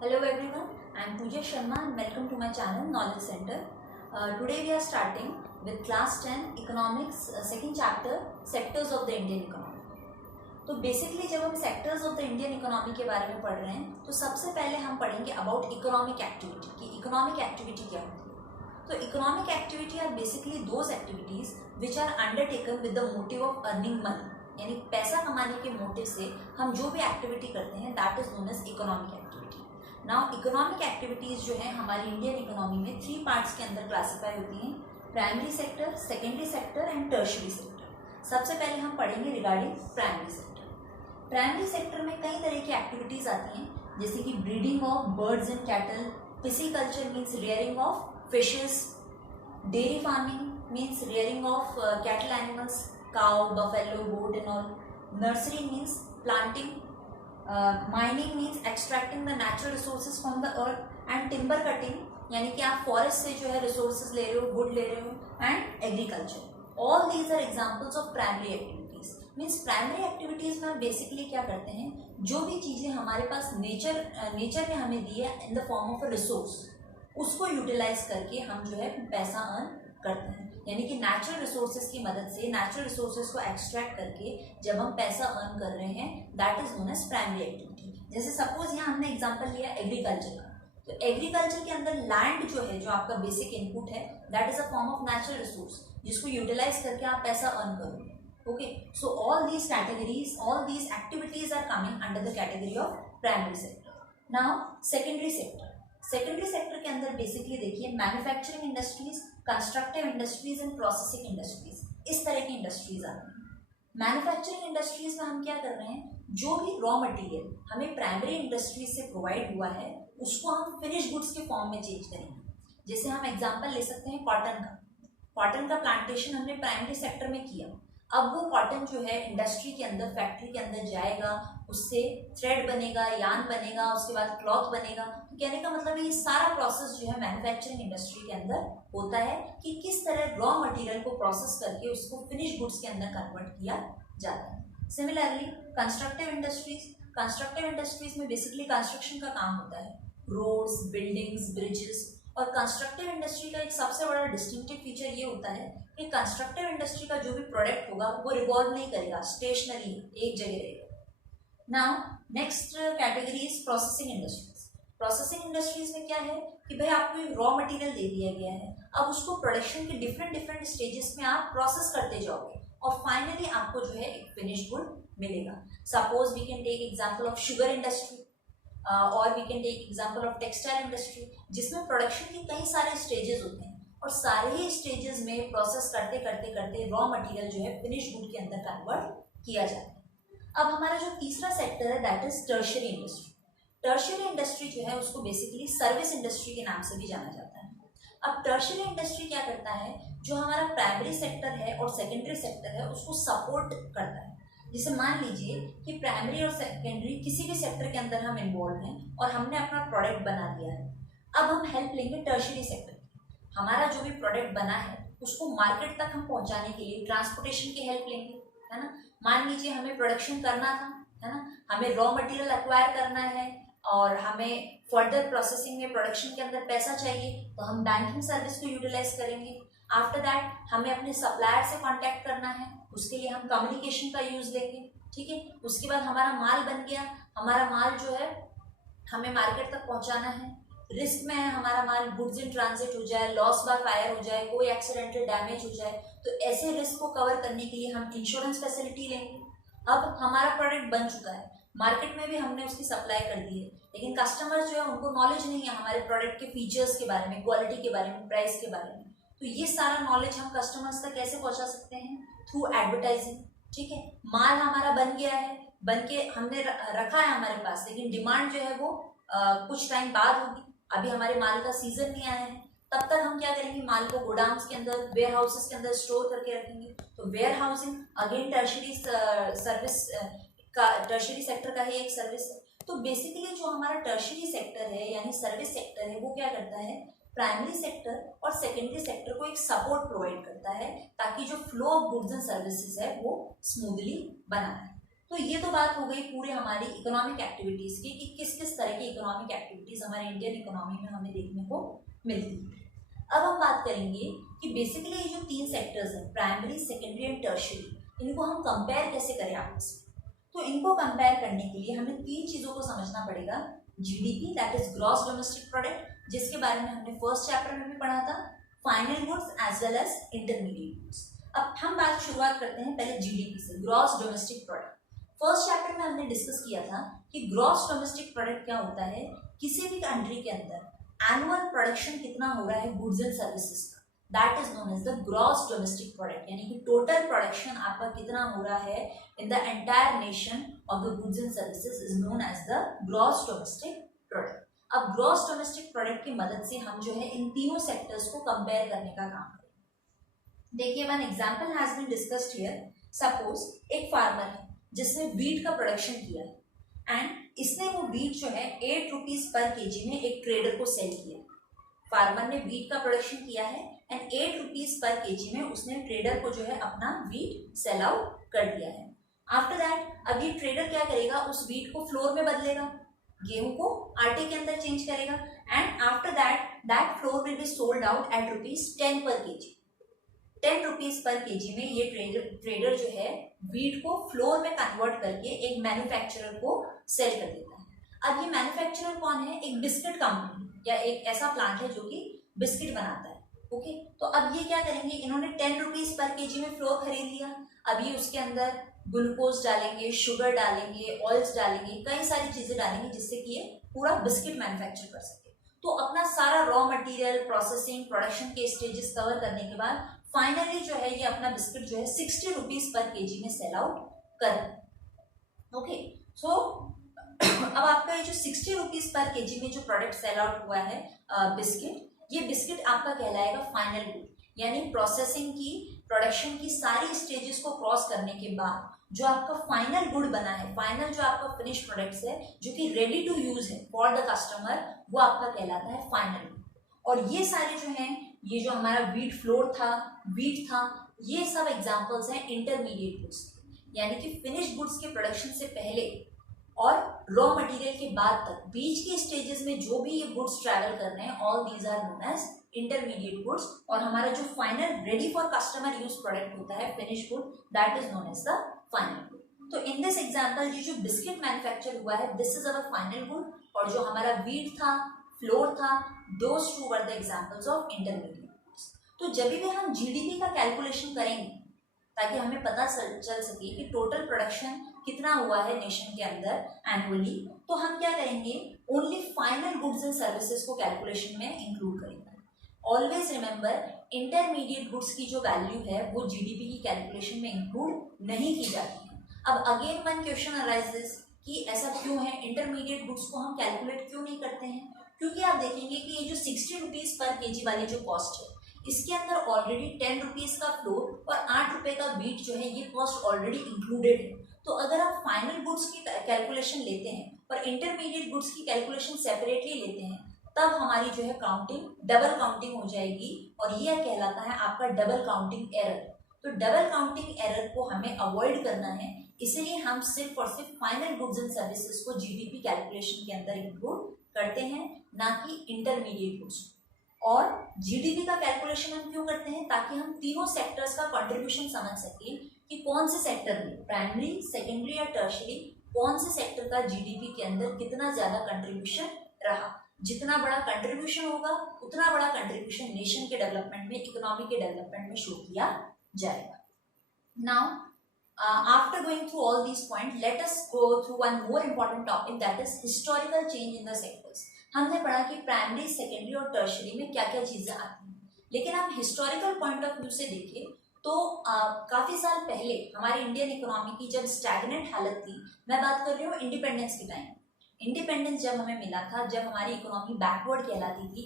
Hello everyone, I am Pooja Sharma and welcome to my channel Knowledge Center. Today we are starting with class 10 economics second chapter sectors of the Indian economy. तो basically जब हम sectors of the Indian economy के बारे में पढ़ रहे हैं तो सबसे पहले हम पढ़ेंगे अबाउट इकोनॉमिक एक्टिविटी कि इकोनॉमिक एक्टिविटी क्या होती है। तो economic activity are basically those activities which are undertaken with the motive of earning money, यानी पैसा कमाने के मोटिव से हम जो भी एक्टिविटी करते हैं that is known as economic activity. Now economic activities जो है हमारी इंडियन इकोनॉमी में 3 पार्ट्स के अंदर क्लासिफाई होती हैं, primary sector, secondary sector and tertiary sector. सबसे पहले हम पढ़ेंगे regarding primary sector. Primary sector में कई तरह की एक्टिविटीज आती हैं जैसे कि breeding of birds and cattle, pisciculture means rearing of fishes, dairy farming means rearing of cattle animals, cow, buffalo, goat and all, nursery means planting, mining means extracting the natural resources from the earth, and timber cutting यानी कि आप forest से जो है resources ले रहे हो, would ले रहे हो, and agriculture. All these are examples of primary activities. Means primary activities में हम बेसिकली क्या करते हैं, जो भी चीज़ें हमारे पास नेचर ने हमें दी है in the form of a resource, उसको यूटिलाइज करके हम जो है पैसा अर्न करते हैं। यानी कि नेचुरल रिसोर्सेज की मदद से नेचुरल रिसोर्सेज को एक्सट्रैक्ट करके जब हम पैसा अर्न कर रहे हैं that is known as primary activity. जैसे सपोज यहाँ हमने एग्जांपल लिया एग्रीकल्चर का, तो एग्रीकल्चर के अंदर लैंड जो है, जो आपका बेसिक इनपुट है, that is a form of natural resource जिसको यूटिलाइज करके आप पैसा अर्न करोगे। Okay, so all these categories, all these activities are coming under the category of primary sector. Now secondary sector. Secondary sector के अंदर basically देखिए manufacturing industries, constructive industries and processing industries, इस तरह की इंडस्ट्रीज आती हैं। Manufacturing industries में हम क्या कर रहे हैं, जो भी रॉ मटेरियल हमें प्राइमरी इंडस्ट्रीज से प्रोवाइड हुआ है उसको हम फिनिश गुड्स के फॉर्म में चेंज करेंगे। जैसे हम एग्जाम्पल ले सकते हैं कॉटन का प्लांटेशन हमने प्राइमरी सेक्टर में किया। अब वो कॉटन जो है इंडस्ट्री के अंदर, फैक्ट्री के अंदर जाएगा, उससे थ्रेड बनेगा, यार्न बनेगा, उसके बाद क्लॉथ बनेगा। तो कहने का मतलब है ये सारा प्रोसेस जो है मैन्युफैक्चरिंग इंडस्ट्री के अंदर होता है कि किस तरह रॉ मटेरियल को प्रोसेस करके उसको फिनिश गुड्स के अंदर कन्वर्ट किया जाता है। सिमिलरली कंस्ट्रक्टिव इंडस्ट्रीज में बेसिकली कंस्ट्रक्शन का काम होता है, रोड्स, बिल्डिंग्स, ब्रिजेस। और कंस्ट्रक्टिव इंडस्ट्री का एक सबसे बड़ा डिस्टिंक्टिव फीचर ये होता है कि कंस्ट्रक्टिव इंडस्ट्री का जो भी प्रोडक्ट होगा वो रिवॉल्व नहीं करेगा, स्टेशनरी एक जगह रहेगा। Now next category is processing industries. Processing industries में क्या है कि भाई आपको एक रॉ मटेरियल दे दिया गया है, अब उसको प्रोडक्शन के डिफरेंट स्टेजेस में आप प्रोसेस करते जाओगे और फाइनली आपको जो है एक फिनिश गुड मिलेगा। Suppose we can take example of sugar industry और we can take example of textile industry, जिसमें प्रोडक्शन के कई सारे स्टेजेस होते हैं और सारे ही स्टेजेस में प्रोसेस करते करते रॉ मटेरियल जो है फिनिश गुड के अंदर कन्वर्ट किया जाता है। अब हमारा जो तीसरा सेक्टर है that is tertiary industry. Tertiary industry जो है उसको बेसिकली सर्विस इंडस्ट्री के नाम से भी जाना जाता है। अब टर्शियरी इंडस्ट्री क्या करता है, जो हमारा प्राइमरी सेक्टर है और सेकेंडरी सेक्टर है उसको सपोर्ट करता है। जैसे मान लीजिए कि प्राइमरी और सेकेंडरी किसी भी सेक्टर के अंदर हम इन्वॉल्व हैं और हमने अपना प्रोडक्ट बना दिया है, अब हम हेल्प लेंगे टर्शियरी सेक्टर की। हमारा जो भी प्रोडक्ट बना है उसको मार्केट तक हम पहुंचाने के लिए ट्रांसपोर्टेशन की हेल्प लेंगे, है ना। मान लीजिए हमें प्रोडक्शन करना था, है ना, हमें रॉ मटेरियल एक्वायर करना है और हमें फर्दर प्रोसेसिंग में प्रोडक्शन के अंदर पैसा चाहिए तो हम बैंकिंग सर्विस को यूटिलाइज करेंगे। आफ्टर दैट हमें अपने सप्लायर से कांटेक्ट करना है, उसके लिए हम कम्युनिकेशन का यूज लेंगे, ठीक है। उसके बाद हमारा माल बन गया, हमारा माल जो है हमें मार्केट तक पहुंचाना है, रिस्क में है हमारा माल, गुड्स इन ट्रांजिट हो जाए, लॉस बाय फायर हो जाए, कोई एक्सीडेंटल डैमेज हो जाए, तो ऐसे रिस्क को कवर करने के लिए हम इंश्योरेंस फैसिलिटी लेंगे। अब हमारा प्रोडक्ट बन चुका है, मार्केट में भी हमने उसकी सप्लाई कर दी है, लेकिन कस्टमर जो है उनको नॉलेज नहीं है हमारे प्रोडक्ट के फीचर्स के बारे में, क्वालिटी के बारे में, प्राइस के बारे में। तो ये सारा नॉलेज हम कस्टमर्स तक कैसे पहुंचा सकते हैं, थ्रू एडवर्टाइजिंग, ठीक है। माल हमारा बन गया है, बन के हमने रखा है हमारे पास, लेकिन डिमांड जो है वो कुछ टाइम बाद होगी, अभी हमारे माल का सीजन नहीं आया है, तब तक हम क्या करेंगे, माल को गोडाउन्स के अंदर, वेयर हाउसेस के अंदर स्टोर करके रखेंगे। तो warehousing again tertiary service का, टर्शियरी सेक्टर का ही एक सर्विस है। तो बेसिकली जो हमारा टर्शियरी सेक्टर है यानी सर्विस सेक्टर है वो क्या करता है, प्राइमरी सेक्टर और सेकेंडरी सेक्टर को एक सपोर्ट प्रोवाइड करता है ताकि जो flow of goods and services है वो स्मूथली बना रहे। तो ये तो बात हो गई पूरे हमारी इकोनॉमिक एक्टिविटीज की कि किस किस तरह की इकोनॉमिक एक्टिविटीज हमारे इंडियन इकोनॉमी में हमें देखने को मिलती है। अब हम बात करेंगे कि बेसिकली ये जो तीन सेक्टर्स हैं, प्राइमरी, सेकेंडरी एंड टर्शियरी, इनको हम कंपेयर कैसे करें आपस में। तो इनको कंपेयर करने के लिए हमें तीन चीजों को समझना पड़ेगा। GDP, that is gross domestic product, जिसके बारे में हमने फर्स्ट चैप्टर में भी पढ़ा था, final goods as well as intermediate goods. अब हम बात शुरुआत करते हैं पहले जीडीपी से, gross domestic product. First chapter में हमने डिस्कस किया था कि ग्रॉस डोमेस्टिक प्रोडक्ट क्या होता है, किसी भी कंट्री के अंदर एनुअल प्रोडक्शन कितना हो रहा है गुड्स एंड सर्विसेज का, that is known as the gross domestic product, यानी कि टोटल प्रोडक्शन आपका कितना हो रहा है in the entire nation of the goods and services is known as the gross domestic product. अब ग्रॉस डोमेस्टिक प्रोडक्ट की मदद से हम जो है इन तीनों सेक्टर्स को कंपेयर करने का काम करेंगे। देखिए, one example has been discussed here. Suppose एक फार्मर है जिसने वीट का प्रोडक्शन किया है एंड इसने वो वीट जो है 8 रुपीज पर केजी में एक ट्रेडर को सेल किया। फार्मर ने वीट का प्रोडक्शन किया है एंड 8 रुपीज पर केजी में उसने ट्रेडर को जो है अपना वीट सेल आउट कर दिया है। आफ्टर दैट अब ये ट्रेडर क्या करेगा, उस वीट को फ्लोर में बदलेगा, गेहूं को आटे के अंदर चेंज करेगा and after that floor will be sold out at ₹10 पर केजी। 10 रुपीज पर केजी में ये ट्रेडर जो है वीट को फ्लोर में कन्वर्ट करके एक मैन्युफैक्चरर को सेल कर देता है। अब ये मैन्युफैक्चरर कौन है, एक बिस्किट कंपनी या एक ऐसा प्लांट है जो कि बिस्किट बनाता है। ओके, तो अब ये क्या करेंगे, इन्होंने 10 रुपीज पर केजी में फ्लोर खरीद लिया। अब ये उसके अंदर ग्लूकोज डालेंगे, शुगर डालेंगे, ऑयल्स डालेंगे, कई सारी चीजें डालेंगे जिससे कि ये पूरा बिस्किट मैन्युफैक्चर कर सके। तो अपना सारा रॉ मटेरियल, प्रोसेसिंग, प्रोडक्शन के स्टेजेस कवर करने के बाद फाइनली जो है ये अपना बिस्किट जो है 60 रुपीज पर केजी में सेल आउट कर। ओके, सो अब आपका ये जो 60 रुपीज पर केजी में जो प्रोडक्ट सेल आउट हुआ है बिस्किट, ये बिस्किट आपका कहलाएगा फाइनल गुड, यानी प्रोसेसिंग की, प्रोडक्शन की सारी स्टेजेस को क्रॉस करने के बाद जो आपका फाइनल गुड बना है, फाइनल जो आपका फिनिश प्रोडक्ट्स है जो कि रेडी टू यूज है फॉर द कस्टमर, वो आपका कहलाता है फाइनल गुड। और ये सारे जो हैं, ये जो हमारा वीट फ्लोर था, वीट था, ये सब एग्जांपल्स हैं इंटरमीडिएट गुड्स, यानी कि फिनिश गुड्स के प्रोडक्शन से पहले और रॉ मटेरियल के बाद तक बीच के स्टेजेस में जो भी ये गुड्स ट्रैवल कर रहे हैं, all these are known as intermediate goods. और हमारा जो final ready for customer use product होता है, finish good, that is known as the final good. तो इन दिस एग्जांपल ये जो बिस्किट मैन्युफैक्चर हुआ है, this is our final good, और जो हमारा वीट था, फ्लोर था, those two were the examples of intermediate goods. तो जब भी हम जीडीपी का कैलकुलेशन करेंगे ताकि हमें पता चल सके कि टोटल प्रोडक्शन कितना हुआ है नेशन के अंदर एनुअली, तो हम क्या करेंगे, only final goods and services को कैलकुलेशन में इंक्लूड करेंगे। ऑलवेज रिमेंबर, इंटरमीडिएट गुड्स की जो वैल्यू है वो जीडीपी की कैलकुलेशन में इंक्लूड नहीं की जाती है। अब अगेन वन क्वेश्चन अराइजेस कि ऐसा क्यों है, इंटरमीडिएट गुड्स को हम कैलकुलेट क्यों नहीं करते हैं? क्योंकि आप देखेंगे कि ये जो 60 रुपीज पर केजी वाली जो कॉस्ट है, इसके अंदर ऑलरेडी 10 रुपीज का फ्लोर और 8 रुपए का वीट जो है, ये कॉस्ट ऑलरेडी इंक्लूडेड है। तो अगर आप फाइनल गुड्स की कैलकुलेशन लेते हैं और इंटरमीडिएट गुड्स की कैलकुलेशन सेपरेटली लेते हैं, तब हमारी जो है काउंटिंग डबल काउंटिंग हो जाएगी और यह कहलाता है आपका डबल काउंटिंग एरर। तो डबल काउंटिंग एरर को हमें अवॉइड करना है, इसलिए हम सिर्फ और सिर्फ फाइनल गुड्स एंड सर्विसेज को जीडीपी कैलकुलेशन के अंदर इंक्लूड करते हैं, ना कि इंटरमीडिएट गुड्स। और जीडीपी का कैलकुलेशन हम क्यों करते हैं? ताकि हम तीनों सेक्टर्स का कंट्रीब्यूशन समझ सकें कि कौन से सेक्टर में, प्राइमरी, सेकेंडरी या टर्शियरी, कौन से सेक्टर का जीडीपी के अंदर कितना ज्यादा कंट्रीब्यूशन रहा। जितना बड़ा कंट्रीब्यूशन होगा उतना बड़ा कंट्रीब्यूशन नेशन के डेवलपमेंट में, इकोनॉमी के डेवलपमेंट में शो किया जाएगा। Now after going through all these points, let us go through one more important topic, that is historical change in the sectors. हमने पढ़ा कि प्राइमरी, सेकेंडरी और टर्शियरी में क्या क्या चीजें आती हैं, लेकिन हम हिस्टोरिकल पॉइंट ऑफ व्यू से देखें तो काफी साल पहले हमारी इंडियन इकोनॉमी की जब स्टैग्नेंट हालत थी, मैं बात कर रही हूँ इंडिपेंडेंस के टाइम। इंडिपेंडेंस जब हमें मिला था, जब हमारी इकोनॉमी बैकवर्ड कहलाती थी,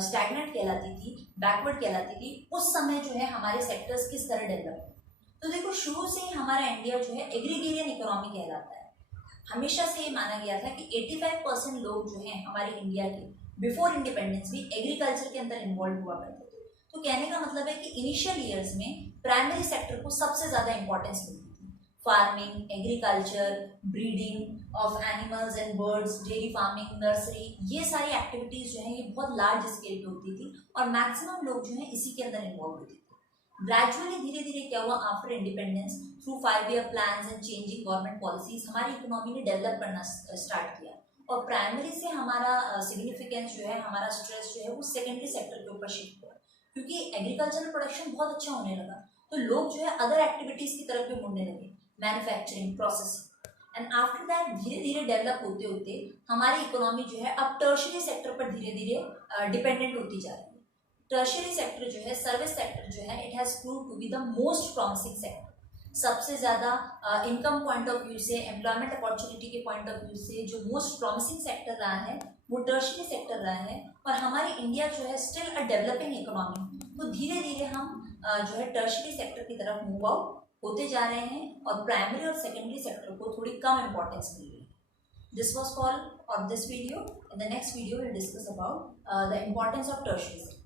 स्टैग्नेंट कहलाती थी, बैकवर्ड कहलाती थी, उस समय जो है हमारे सेक्टर्स किस तरह डेवलप। तो देखो, शुरू से ही हमारा इंडिया जो है एग्रीगेरियन इकोनॉमी कहलाता है। हमेशा से ये माना गया था कि 85% लोग जो हैं हमारे इंडिया के बिफोर इंडिपेंडेंस भी एग्रीकल्चर के अंदर इन्वॉल्व हुआ करते थे। तो कहने का मतलब है कि इनिशियल ईयर्स में प्राइमरी सेक्टर को सबसे ज्यादा इंपॉर्टेंस मिलती थी। Farming, agriculture, breeding of animals and birds, dairy farming, nursery, ये सारी एक्टिविटीज़ जो है ये बहुत लार्ज स्केल पे होती थी और मैक्सिमम लोग जो है इसी के अंदर इन्वॉल्व होते थे। ग्रेजुअली धीरे धीरे क्या हुआ, after independence through 5 year plans and changing government policies हमारी इकोनॉमी ने डेवलप करना स्टार्ट किया और प्राइमरी से हमारा सिग्निफिकेंस जो है, हमारा स्ट्रेस जो है वो सेकेंडरी सेक्टर के ऊपर शिफ्ट हुआ क्योंकि एग्रीकल्चरल प्रोडक्शन बहुत अच्छा होने लगा तो लोग जो है अदर एक्टिविटीज की तरफ भी मुड़ने लगे, manufacturing, processing. And after that धीरे धीरे डेवलप होते होते हमारी इकोनॉमी जो है अब टर्शरी सेक्टर पर धीरे धीरे डिपेंडेंट होती जा रही है। टर्शरी सेक्टर जो है, सर्विस सेक्टर जो है, it has prove to be the most promising sector. सबसे ज़्यादा इनकम पॉइंट ऑफ व्यू से, एम्प्लॉयमेंट अपॉर्चुनिटी के पॉइंट ऑफ व्यू से जो मोस्ट प्रॉमिसिंग सेक्टर रहा है वो टर्शरी सेक्टर रहा है और हमारी इंडिया जो है स्टिल अ डेवलपिंग इकोनॉमी, तो धीरे धीरे हम जो है टर्शरी सेक्टर की तरफ मूव आउट होते जा रहे हैं और प्राइमरी और सेकेंडरी सेक्टर को थोड़ी कम इम्पोर्टेंस मिल रही है। This was all of this video. In the next video will discuss about the importance of tertiary sector.